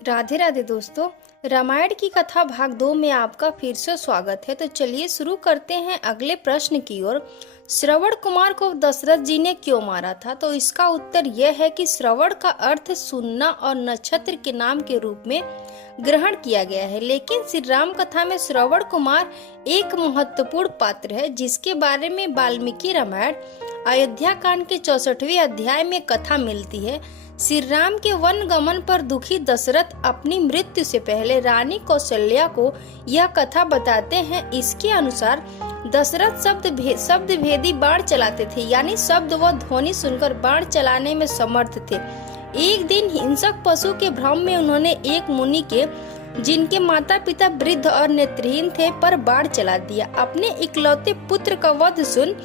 राधे राधे दोस्तों। रामायण की कथा भाग 2 में आपका फिर से स्वागत है। तो चलिए शुरू करते हैं अगले प्रश्न की ओर। श्रवण कुमार को दशरथ जी ने क्यों मारा था? तो इसका उत्तर यह है कि श्रवण का अर्थ सुनना और नक्षत्र के नाम के रूप में ग्रहण किया गया है, लेकिन श्री राम कथा में श्रवण कुमार एक महत्वपूर्ण पात्र है जिसके बारे में वाल्मीकि रामायण अयोध्या कांड के 64वें अध्याय में कथा मिलती है। श्री राम के वन गमन पर दुखी दशरथ अपनी मृत्यु से पहले रानी कौशल्या को यह कथा बताते हैं। इसके अनुसार दशरथ शब्द भेदी बाण चलाते थे, यानी शब्द व ध्वनि सुनकर बाण चलाने में समर्थ थे। एक दिन हिंसक पशु के भ्रम में उन्होंने एक मुनि के, जिनके माता पिता वृद्ध और नेत्रहीन थे, पर बाण चला दिया। अपने इकलौते पुत्र का वध सुन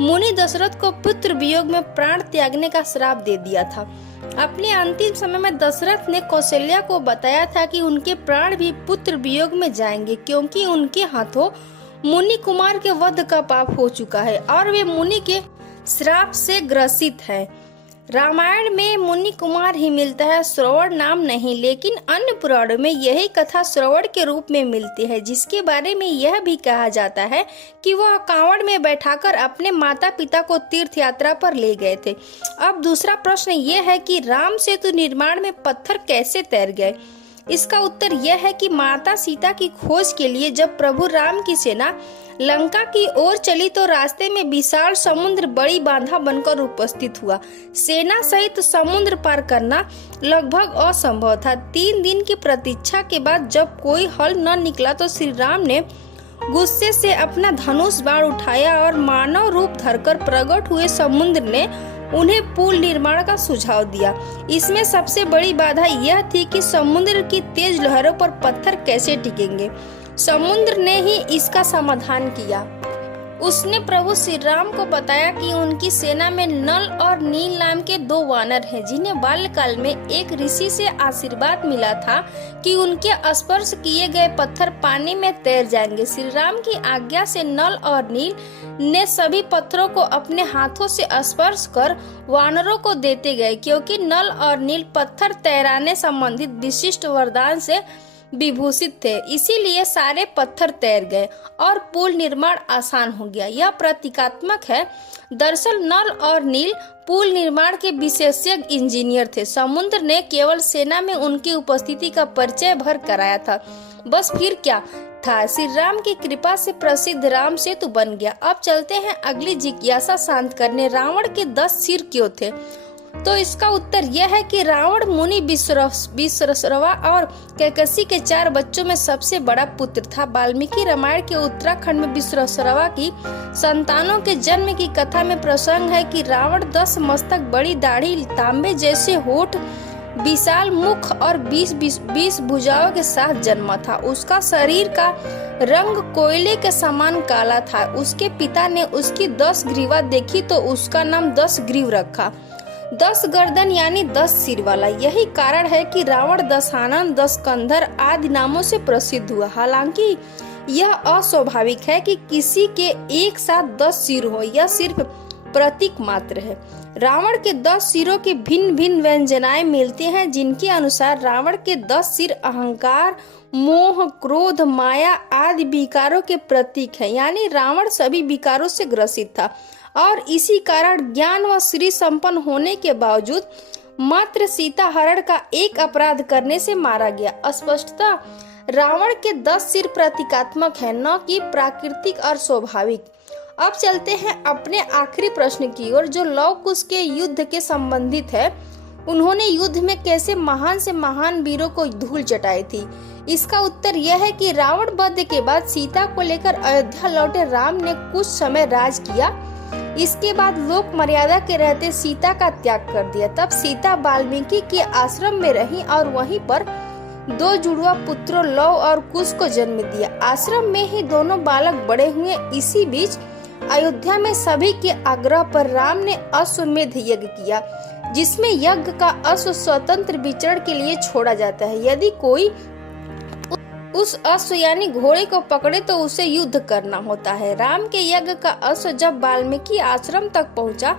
मुनि दशरथ को पुत्र वियोग में प्राण त्यागने का श्राप दे दिया था। अपने अंतिम समय में दशरथ ने कौशल्या को बताया था कि उनके प्राण भी पुत्र वियोग में जाएंगे, क्योंकि उनके हाथों मुनि कुमार के वध का पाप हो चुका है और वे मुनि के श्राप से ग्रसित हैं। रामायण में मुनि कुमार ही मिलता है, श्रवण नाम नहीं। लेकिन अन्य पुराणों में यही कथा श्रवण के रूप में मिलती है, जिसके बारे में यह भी कहा जाता है कि वह कांवड़ में बैठाकर अपने माता पिता को तीर्थ यात्रा पर ले गए थे। अब दूसरा प्रश्न यह है कि राम सेतु निर्माण में पत्थर कैसे तैर गए? इसका उत्तर यह है कि माता सीता की खोज के लिए जब प्रभु राम की सेना लंका की ओर चली तो रास्ते में विशाल समुद्र बड़ी बाधा बनकर उपस्थित हुआ। सेना सहित समुद्र पार करना लगभग असंभव था। 3 दिन की प्रतीक्षा के बाद जब कोई हल न निकला तो श्री राम ने गुस्से से अपना धनुष बाण उठाया और मानव रूप धरकर प्रकट हुए समुद्र ने उन्हें पुल निर्माण का सुझाव दिया। इसमें सबसे बड़ी बाधा यह थी कि समुद्र की तेज लहरों पर पत्थर कैसे टिकेंगे। समुद्र ने ही इसका समाधान किया। उसने प्रभु श्री राम को बताया कि उनकी सेना में नल और नील नाम के 2 वानर हैं, जिन्हें बाल्यकाल में एक ऋषि से आशीर्वाद मिला था कि उनके स्पर्श किए गए पत्थर पानी में तैर जाएंगे। श्री राम की आज्ञा से नल और नील ने सभी पत्थरों को अपने हाथों से स्पर्श कर वानरों को देते गए, क्योंकि नल और नील पत्थर तैराने संबंधित विशिष्ट वरदान से विभूषित थे। इसीलिए सारे पत्थर तैर गए और पुल निर्माण आसान हो गया। यह प्रतीकात्मक है। दरअसल नल और नील पुल निर्माण के विशेषज्ञ इंजीनियर थे। समुद्र ने केवल सेना में उनकी उपस्थिति का परिचय भर कराया था, बस फिर क्या था। श्री राम की कृपा से प्रसिद्ध राम सेतु बन गया। अब चलते हैं अगली जिज्ञासा शांत करने। रावण के 10 सिर क्यों थे? तो इसका उत्तर यह है कि रावण मुनि विश्रवा और कैकसी के 4 बच्चों में सबसे बड़ा पुत्र था। वाल्मीकि रामायण के उत्तराखंड में विश्रवा की संतानों के जन्म की कथा में प्रसंग है कि रावण 10 मस्तक, बड़ी दाढ़ी, तांबे जैसे होठ, विशाल मुख और 20 भुजाओं के साथ जन्मा था। उसका शरीर का रंग कोयले के समान काला था। उसके पिता ने उसकी 10 ग्रीवा देखी तो उसका नाम 10 ग्रीव रखा। 10 गर्दन यानी 10 सिर वाला। यही कारण है कि रावण दशानन, 10 कंधर आदि नामों से प्रसिद्ध हुआ। हालांकि यह अस्वाभाविक है कि किसी के एक साथ 10 सिर हो, यह सिर्फ प्रतीक मात्र है। रावण के 10 सिरों की भिन्न भिन्न व्यंजनाएं मिलती हैं, जिनके अनुसार रावण के 10 सिर अहंकार, मोह, क्रोध, माया आदि विकारों के प्रतीक हैं। यानी रावण सभी विकारों से ग्रसित था और इसी कारण ज्ञान व श्री संपन्न होने के बावजूद मात्र सीता हरण का एक अपराध करने से मारा गया। स्पष्टतः रावण के 10 सिर प्रतीकात्मक है, न कि प्राकृतिक और स्वाभाविक। अब चलते हैं अपने आखिरी प्रश्न की ओर, जो लव कुश के युद्ध के संबंधित है। उन्होंने युद्ध में कैसे महान से महान वीरों को धूल चटाई थी? इसका उत्तर यह है कि रावण वध के बाद सीता को लेकर अयोध्या लौटे राम ने कुछ समय राज किया। इसके बाद लोक मर्यादा के रहते सीता का त्याग कर दिया। तब सीता वाल्मीकि के आश्रम में रही और वहीं पर 2 जुड़वा पुत्रों लव और कुश को जन्म दिया। आश्रम में ही दोनों बालक बड़े हुए। इसी बीच अयोध्या में सभी के आग्रह पर राम ने अश्वमेध यज्ञ किया, जिसमें यज्ञ का अश्व स्वतंत्र विचरण के लिए छोड़ा जाता है। यदि कोई उस अश्व यानी घोड़े को पकड़े तो उसे युद्ध करना होता है। राम के यज्ञ का अश्व जब वाल्मीकि आश्रम तक पहुंचा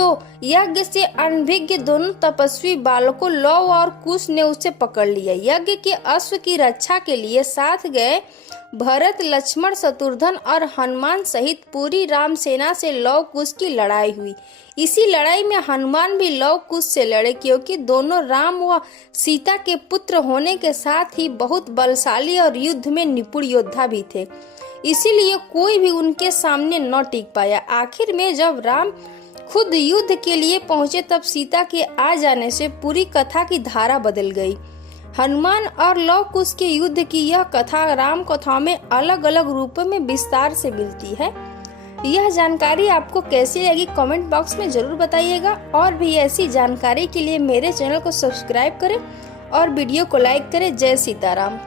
तो यज्ञ से अनभिज्ञ दोनों तपस्वी बालकों लव और कुश ने उसे पकड़ लिया। यज्ञ के अश्व की रक्षा के लिए साथ गए भरत, लक्ष्मण, शत्रुघ्न और हनुमान सहित पूरी राम सेना से लव कुश की लड़ाई हुई। इसी लड़ाई में हनुमान भी लव कुश से लड़े, क्योंकि दोनों राम व सीता के पुत्र होने के साथ ही बहुत बलशाली और युद्ध में निपुण योद्धा भी थे। इसीलिए कोई भी उनके सामने न टिक पाया। आखिर में जब राम खुद युद्ध के लिए पहुंचे तब सीता के आ जाने से पूरी कथा की धारा बदल गई। हनुमान और लव कुश के युद्ध की यह कथा राम कथा में अलग अलग रूपों में विस्तार से मिलती है। यह जानकारी आपको कैसी लगी कमेंट बॉक्स में जरूर बताइएगा, और भी ऐसी जानकारी के लिए मेरे चैनल को सब्सक्राइब करें और वीडियो को लाइक करें। जय सीताराम।